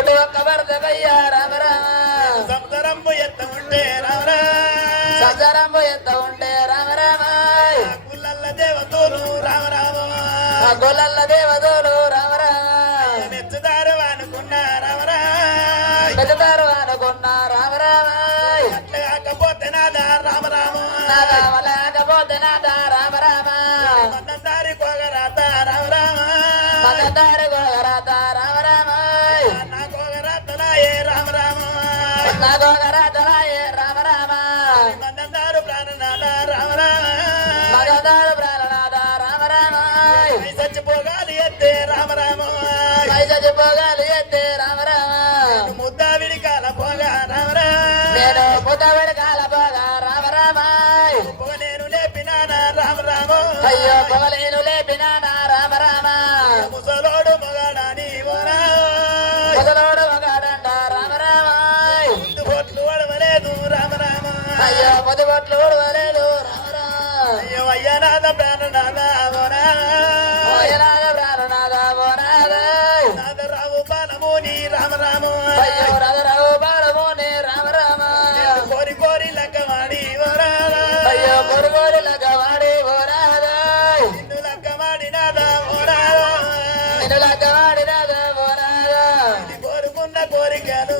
coat ఒక్క భర్తకయ్యా రామ రామ సంతరంబు ఎత్త ఉంటే రామ సంసారంబు ఎంత ఉంటే రామ రామ గుల్లల్ల దేవతలు రామ రామ గొల్లల్ల దేవతలు రామ రామ మెచ్చుదారు అనుకున్నా రామ పెద్దదారు అనుకున్న రామ రామ అట్లా కాకపోతే నాదా రామ రామ లేకపోతే నాదా రామ రామ దారి కోగరాత రామ రామ మగదారు గోగరాత రామ రామ నా కోగరాతలాయే రామ రామ నా గోగరాతలాయే రామ రామ దారు ప్రాణనాథ రామ రామ మగదారు ప్రాణనాథ రామ రామ చచ్చిపోగాలి ఎత్తే రామ రామ చచ్చిపోగాలి ఎత్తే రామ రామ ముద్దావిడి కాల పోగా రామ రామ నేను పుట్టబడి కాల పోగా రామ రామ నేను లేపినానా రామ రామ అయ్యో పొగలేను లేపినానా రామ రామ ముసలోడు మగాడాని మొదలోడు మగాడంట రామ రామ బొట్లు వడవలేదు రామ రామ అయ్యో పొద్దుబొట్లు ఊడవలేదు రామ రామ అయ్యో అయ్యనాథ ప్రాణనాథ ఓయనాథ ప్రాణనాథ ఓనాథ నాథరావు బాలముని రామ రామ అయ్యో రథరావు బాలముని రామ రామ కోరి కోరి లగ్గవాడి అయ్యో పొరుగోలు లగ్గవాడి ఓనాథ నిన్ను లగ్గవాడి నాథ నిన్ను లగ్గవాడి నాథ ఓనాథ కోరుకున్న కోరికలు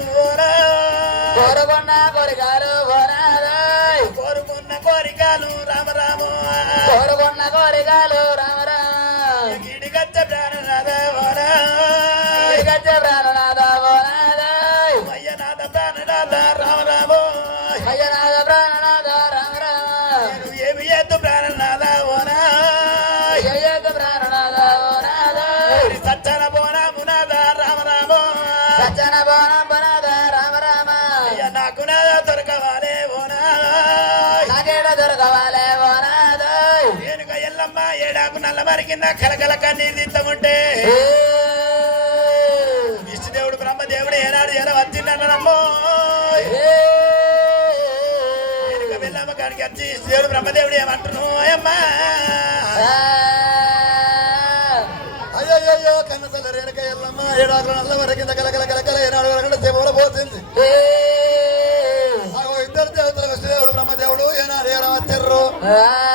కోరుకున్న కోరికలు ఓనాథ కోరుకున్న కోరికలు రామ రామ కోరుకున్న కోరికలు రామ రామ గిడిగచ్చ ప్రాణనాథ గజ్జ ప్రాణనాథ ఓనాథ అయ్యనాథ ప్రాణనాథ రామ రామ అయ్యనాథ ప్రాణనాథ రామ రామ ఏమి ఎద్దు ప్రాణనాథ జయత ప్రాణనాథ ఓనాథ సచ్చన బోనమునాథ రామ రామ సజ్జన బోనంబనాథ రామ రామ అయ్య నాకు నాథ దొరకవాలే నాకేడ దొరకవాలే ఓనాథ ఏనుక ఎల్లమ్మ ఏడాకు నల్లమరి కింద కలకల కన్నీరు తీస్తాముంటే విష్ణుదేవుడు బ్రహ్మదేవుడు ఏనాడు ఎలా వచ్చిండన్నమ్మో ఏనుక వెళ్ళమ్మ కాడికి వచ్చి దేవుడు బ్రహ్మదేవుడు ఏమంటున్నావు అమ్మా అయ్యో కన్నతల్ల రేణుక ఎల్లమ్మ ఏడాకు నల్లమరి కింద కలకల కలకల ఏనాడు వరకు చెవుల పోతుంది ఇద్దరు దేవతలు విష్ణుదేవుడు బ్రహ్మదేవుడు ఏనాడు ఎలా వచ్చారు ఆ